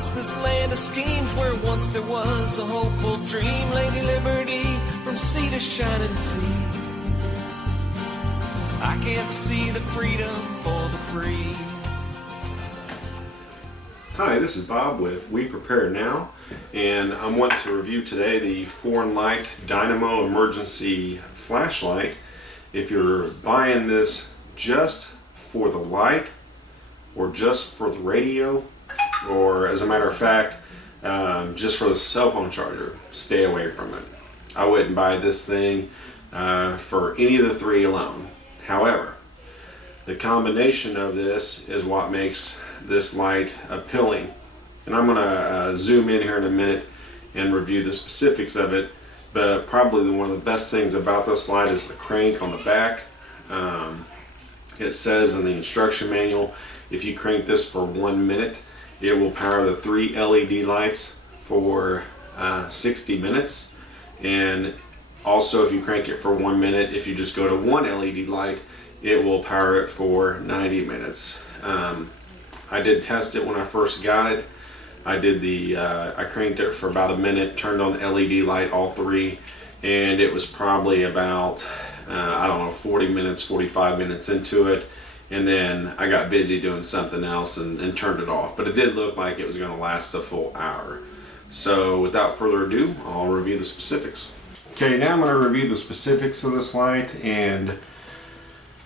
across this land of schemes where once there was a hopeful dream. Lady Liberty from sea to shining sea. I can't see the freedom for the free. Hi, this is Bob with We Prepare Now, and I'm wanting to review today the 4-in-Light Dynamo Emergency Flashlight. If you're buying this just for the light, or just for the radio, or as a matter of fact, just for the cell phone charger, stay away from it. I wouldn't buy this thing for any of the three alone. However, the combination of this is what makes this light appealing. And I'm going to zoom in here in a minute and review the specifics of it, but probably one of the best things about this light is the crank on the back. It says in the instruction manual, if you crank this for 1 minute, it will power the 3 LED lights for 60 minutes. And also, if you crank it for 1 minute, if you just go to 1 LED light, it will power it for 90 minutes. I did test it when I first got it. I cranked it for about a minute, turned on the LED light, all 3, and it was probably about, I don't know, 40 minutes, 45 minutes into it. And then I got busy doing something else and turned it off. But it did look like it was going to last a full hour. So without further ado, I'll review the specifics. Okay, now I'm going to review the specifics of this light. And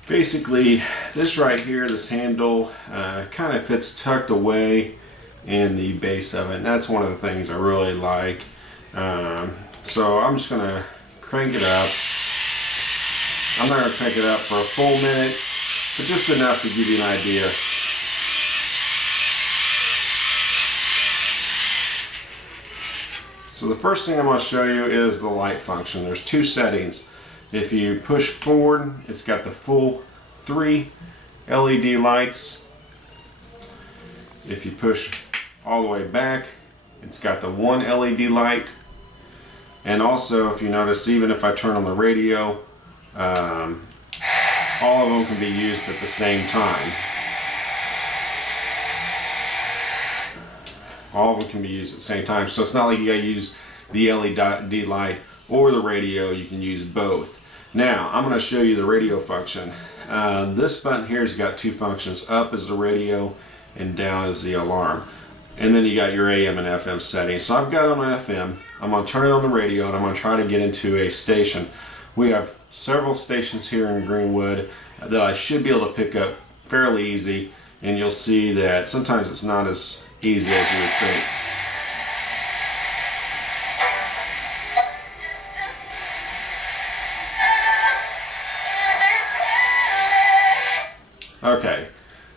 basically, this right here, this handle, kind of fits tucked away in the base of it. And that's one of the things I really like. So I'm just going to crank it up. I'm not going to crank it up for a full minute, but just enough to give you an idea. So the first thing I'm going to show you is the light function. There's 2 settings. If you push forward, it's got the full 3 LED lights. If you push all the way back, it's got the 1 LED light. And also, if you notice, even if I turn on the radio, all of them can be used at the same time. All of them can be used at the same time. So it's not like you gotta use the LED light or the radio. You can use both. Now, I'm gonna show you the radio function. This button here has got 2 functions. Up is the radio and down is the alarm. And then you got your AM and FM settings. So I've got on FM. I'm gonna turn it on the radio and I'm gonna try to get into a station. We have several stations here in Greenwood that I should be able to pick up fairly easy, and you'll see that sometimes it's not as easy as you would think. Okay,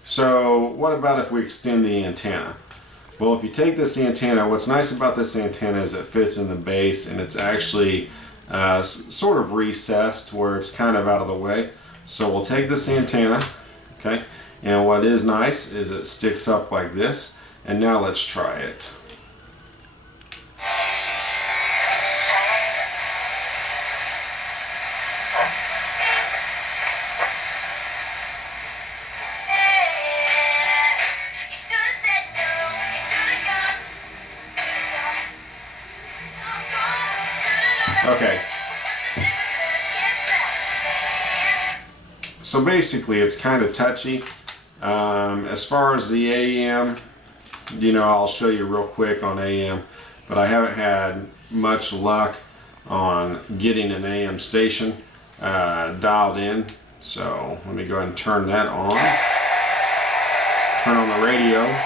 so what about if we extend the antenna? Well, if you take this antenna, what's nice about this antenna is it fits in the base, and it's actually sort of recessed where it's kind of out of the way. So we'll take this antenna, okay, and what is nice is it sticks up like this. And now let's try it. Okay. So basically it's kind of touchy. As far as the AM, you know, I'll show you real quick on AM, but I haven't had much luck on getting an AM station dialed in. So let me go ahead and turn that on. Turn on the radio.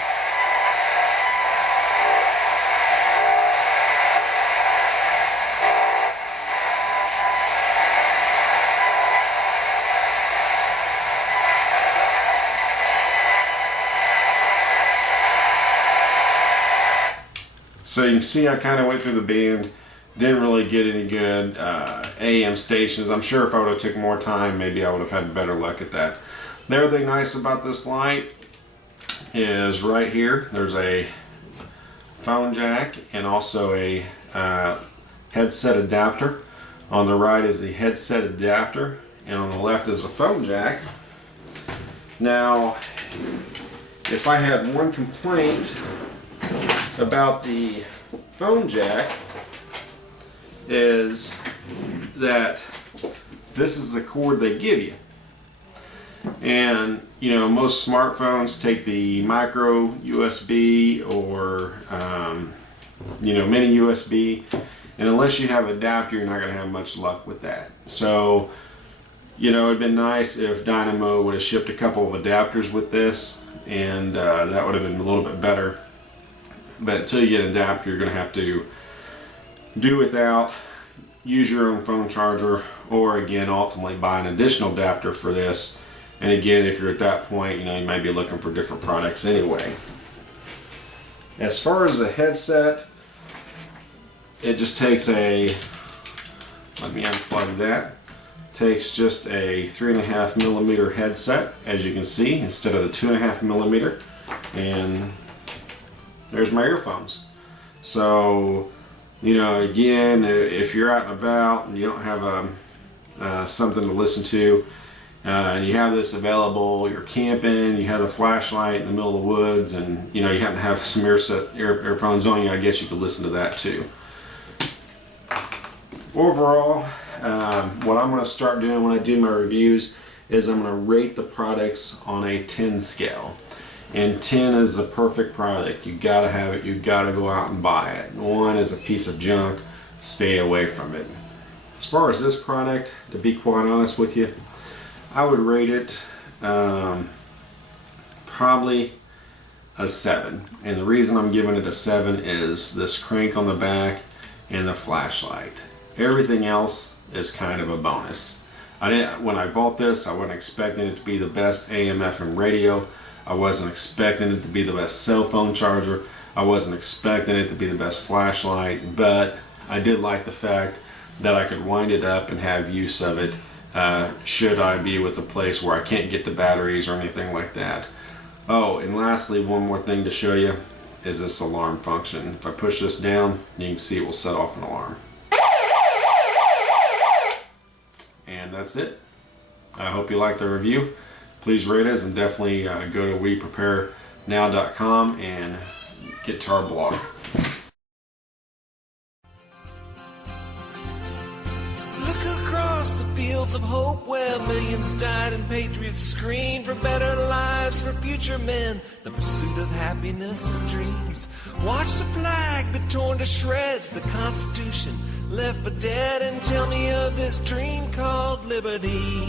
So you can see I kind of went through the band, didn't really get any good AM stations. I'm sure if I would have took more time, maybe I would have had better luck at that. The other thing nice about this light is right here, there's a phone jack and also a headset adapter. On the right is the headset adapter, and on the left is a phone jack. Now, if I had one complaint about the phone jack is that this is the cord they give you. And you know, most smartphones take the micro USB or you know, mini USB, and unless you have an adapter, you're not going to have much luck with that. So you know, it'd been nice if Dynamo would have shipped a couple of adapters with this, and that would have been a little bit better. But until you get an adapter, you're going to have to do without, use your own phone charger, or again, ultimately buy an additional adapter for this. And again, if you're at that point, you know, you might be looking for different products anyway. As far as the headset, it just takes a, let me unplug that. Takes just a 3.5 millimeter headset, as you can see, instead of the 2.5 millimeter, and there's my earphones. So, you know, again, if you're out and about and you don't have something to listen to, and you have this available, you're camping, you have a flashlight in the middle of the woods, and you know, you happen to have some earphones on you, I guess you could listen to that too. Overall, what I'm going to start doing when I do my reviews is I'm going to rate the products on a 10 scale. And 10 is the perfect product. You got to have it. You got to go out and buy it. 1 is a piece of junk. Stay away from it. As far as this product, to be quite honest with you, I would rate it probably a 7. And the reason I'm giving it a 7 is this crank on the back and the flashlight. Everything else is kind of a bonus. When I bought this, I wasn't expecting it to be the best AM/FM radio. I wasn't expecting it to be the best cell phone charger. I wasn't expecting it to be the best flashlight, but I did like the fact that I could wind it up and have use of it should I be with a place where I can't get the batteries or anything like that. Oh, and lastly, one more thing to show you is this alarm function. If I push this down, you can see it will set off an alarm. And that's it. I hope you liked the review. Please rate us, and definitely go to wepreparenow.com and get to our blog. Look across the fields of hope where millions died and patriots screamed for better lives for future men, the pursuit of happiness and dreams. Watch the flag be torn to shreds, the Constitution left for dead, and tell me of this dream called liberty.